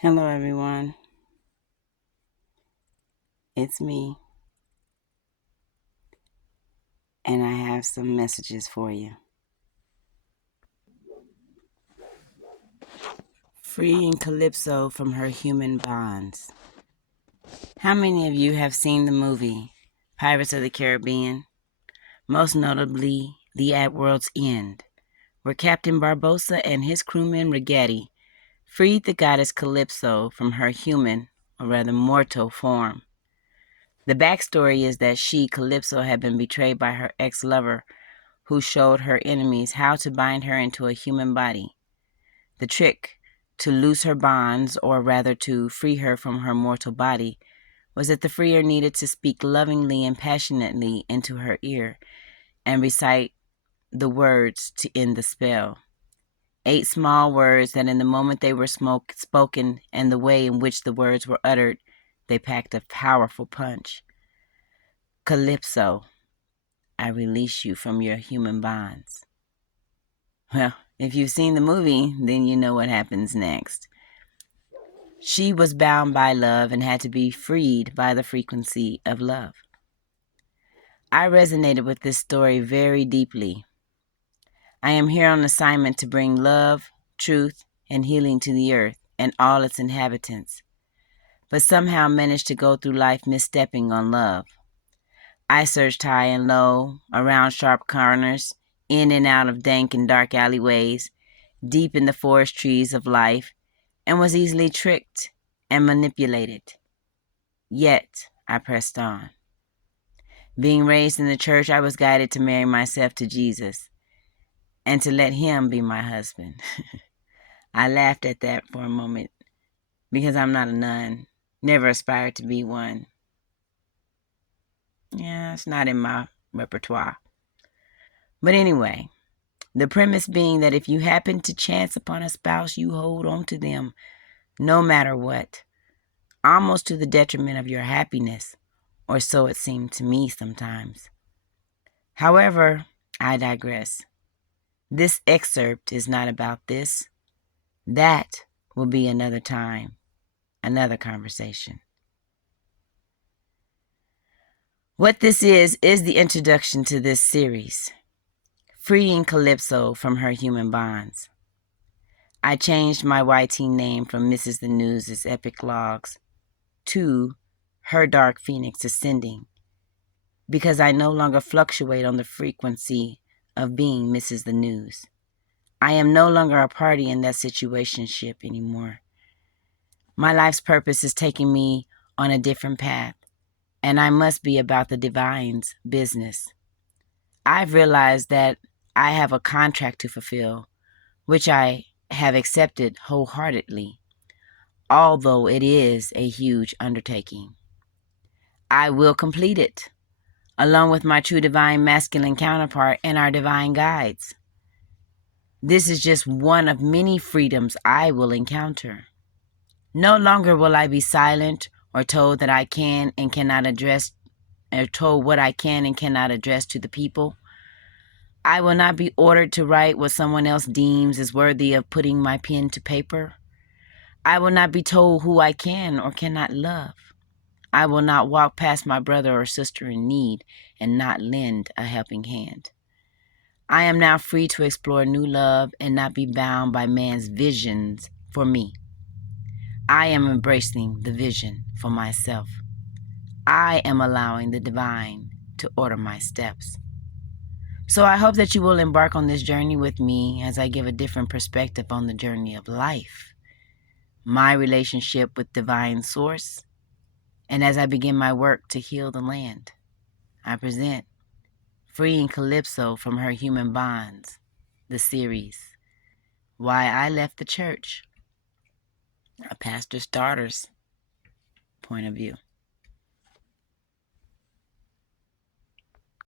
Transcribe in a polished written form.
Hello, everyone. It's me, and I have some messages for you. Freeing Calypso from her human bonds. How many of you have seen the movie Pirates of the Caribbean? Most notably, the At World's End, where Captain Barbossa and his crewman Rigetti freed the goddess Calypso from her human, or rather mortal, form. The backstory is that she, Calypso, had been betrayed by her ex-lover, who showed her enemies how to bind her into a human body. The trick to loose her bonds, or rather to free her from her mortal body, was that the freer needed to speak lovingly and passionately into her ear and recite the words to end the spell. 8 small words that in the moment they were spoken and the way in which the words were uttered, they packed a powerful punch. Calypso, I release you from your human bonds. Well, if you've seen the movie, then you know what happens next. She was bound by love and had to be freed by the frequency of love. I resonated with this story very deeply. I am here on assignment to bring love, truth, and healing to the earth and all its inhabitants, but somehow managed to go through life misstepping on love. I searched high and low, around sharp corners, in and out of dank and dark alleyways, deep in the forest trees of life, and was easily tricked and manipulated. Yet I pressed on. Being raised in the church, I was guided to marry myself to Jesus and to let him be my husband. I laughed at that for a moment because I'm not a nun, never aspired to be one. Yeah, it's not in my repertoire. But anyway, the premise being that if you happen to chance upon a spouse, you hold on to them no matter what, almost to the detriment of your happiness, or so it seemed to me sometimes. However, I digress. This excerpt is not about this. That will be another time, another conversation. What this is the introduction to this series, Freeing Calypso from Her Human Bonds. I changed my YT name from Mrs. the News' Epic Logs to Her Dark Phoenix Ascending, because I no longer fluctuate on the frequency of being Mrs. the News. I am no longer a party in that situationship anymore. My life's purpose is taking me on a different path, and I must be about the divine's business. I've realized that I have a contract to fulfill, which I have accepted wholeheartedly, although it is a huge undertaking. I will complete it, along with my true divine masculine counterpart and our divine guides. This is just one of many freedoms I will encounter. No longer will I be silent or told that I can and cannot address, or told what I can and cannot address to the people. I will not be ordered to write what someone else deems is worthy of putting my pen to paper. I will not be told who I can or cannot love. I will not walk past my brother or sister in need and not lend a helping hand. I am now free to explore new love and not be bound by man's visions for me. I am embracing the vision for myself. I am allowing the divine to order my steps. So I hope that you will embark on this journey with me as I give a different perspective on the journey of life, my relationship with divine source, and as I begin my work to heal the land. I present Freeing Calypso from Her Human Bonds, the series, Why I Left the Church, a pastor's daughter's point of view.